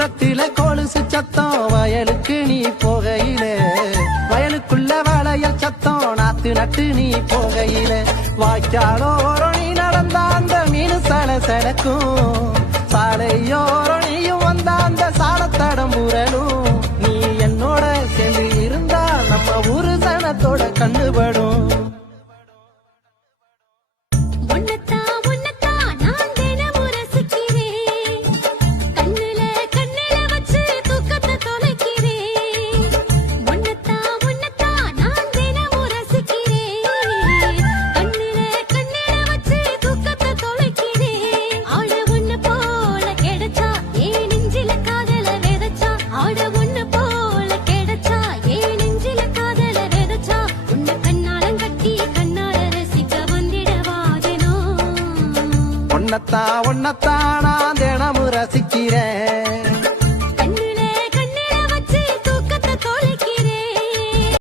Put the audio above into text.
தூரத்தில கொலுசு சத்தம் வயலுக்கு நீ போகையில வயலுக்குள்ள வளையல் சத்தம் நாத்து நட்டு நீ போகையில வாய்க்காலோரம் நீ நடந்த அந்த மீன் சலசலக்கும் சாலையோரம் நீயும் வந்த அந்த சாலத்தடம் புரலும் நீ என்னோட சேர்ந்து இருந்தா நம்ம ஊரு சனத்தோட கண்ணுபடும் ஒன்னத்தான் நான் தினமும் ரசிக்கிறேன்